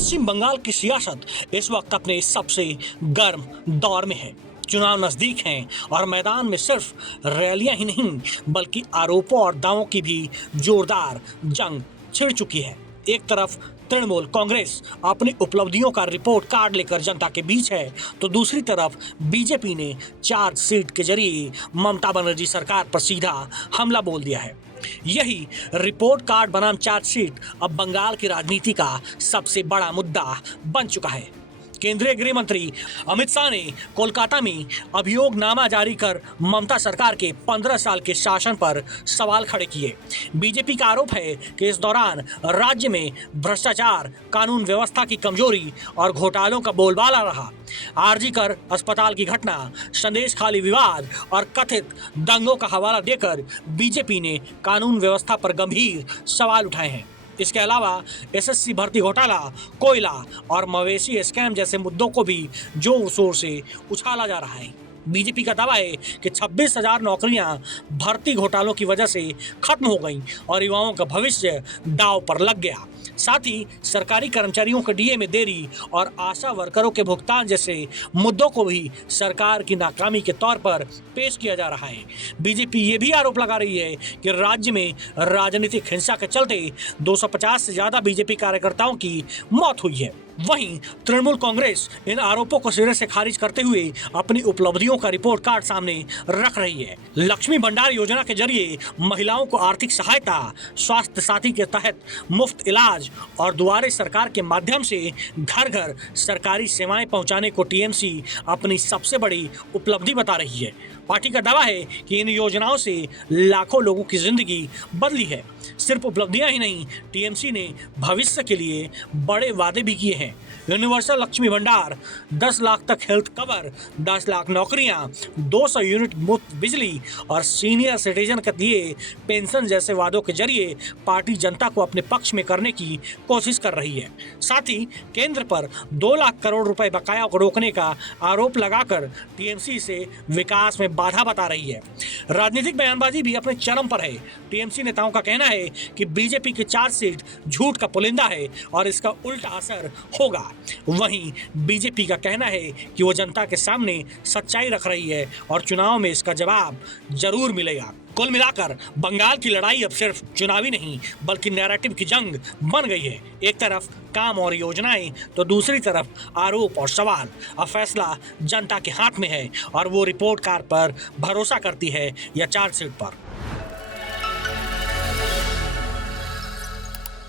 पश्चिम बंगाल की सियासत इस वक्त अपने सबसे गर्म दौर में है। चुनाव नजदीक हैं और मैदान में सिर्फ रैलियां ही नहीं बल्कि आरोपों और दावों की भी जोरदार जंग छिड़ चुकी है। एक तरफ तृणमूल कांग्रेस अपनी उपलब्धियों का रिपोर्ट कार्ड लेकर जनता के बीच है, तो दूसरी तरफ बीजेपी ने चार्जशीट के जरिए ममता बनर्जी सरकार पर सीधा हमला बोल दिया है। यही रिपोर्ट कार्ड बनाम चार्जशीट अब बंगाल की राजनीति का सबसे बड़ा मुद्दा बन चुका है। केंद्रीय गृह मंत्री अमित शाह ने कोलकाता में अभियोगनामा जारी कर ममता सरकार के 15 साल के शासन पर सवाल खड़े किए। बीजेपी का आरोप है कि इस दौरान राज्य में भ्रष्टाचार, कानून व्यवस्था की कमजोरी और घोटालों का बोलबाला रहा। आरजी कर अस्पताल की घटना, संदेश खाली विवाद और कथित दंगों का हवाला देकर बीजेपी ने कानून व्यवस्था पर गंभीर सवाल उठाए हैं। इसके अलावा एसएससी भर्ती घोटाला, कोयला और मवेशी स्कैम जैसे मुद्दों को भी जोर शोर से उछाला जा रहा है। बीजेपी का दावा है कि 26,000 नौकरियां भर्ती घोटालों की वजह से खत्म हो गईं और युवाओं का भविष्य दांव पर लग गया। साथ ही सरकारी कर्मचारियों के डीए में देरी और आशा वर्करों के भुगतान जैसे मुद्दों को भी सरकार की नाकामी के तौर पर पेश किया जा रहा है। बीजेपी ये भी आरोप लगा रही है कि राज्य में राजनीतिक हिंसा के चलते 250 से ज्यादा बीजेपी कार्यकर्ताओं की मौत हुई है। वहीं तृणमूल कांग्रेस इन आरोपों को सिरे से खारिज करते हुए अपनी उपलब्धियों का रिपोर्ट कार्ड सामने रख रही है। लक्ष्मी भंडार योजना के जरिए महिलाओं को आर्थिक सहायता, स्वास्थ्य साथी के तहत मुफ्त इलाज और दुआरे सरकार के माध्यम से घर घर सरकारी सेवाएं पहुंचाने को टीएमसी अपनी सबसे बड़ी उपलब्धि बता रही है। पार्टी का दावा है कि इन योजनाओं से लाखों लोगों की जिंदगी बदली है। सिर्फ उपलब्धियां ही नहीं, टीएमसी ने भविष्य के लिए बड़े वादे भी किए हैं। यूनिवर्सल लक्ष्मी भंडार, 10 लाख तक हेल्थ कवर, 10 लाख नौकरियां, 200 यूनिट मुफ्त बिजली और सीनियर सिटीजन के दिए पेंशन जैसे वादों के जरिए पार्टी जनता को अपने पक्ष में करने की कोशिश कर रही है। साथ ही केंद्र पर 2 लाख करोड़ रुपए बकाया को रोकने का आरोप लगाकर टीएमसी से विकास में बाधा बता रही है। राजनीतिक बयानबाजी भी अपने चरम पर है। टीएमसी नेताओं का कहना है कि बीजेपी की चार्जशीट झूठ का पुलिंदा है और इसका उल्टा असर होगा। वहीं बीजेपी का कहना है कि वो जनता के सामने सच्चाई रख रही है और चुनाव में इसका जवाब जरूर मिलेगा। कुल मिलाकर बंगाल की लड़ाई अब सिर्फ चुनावी नहीं बल्कि नैरेटिव की जंग बन गई है। एक तरफ काम और योजनाएं तो दूसरी तरफ आरोप और सवाल। अब फैसला जनता के हाथ में है और वो रिपोर्ट कार्ड पर भरोसा करती है या चार्जशीट पर।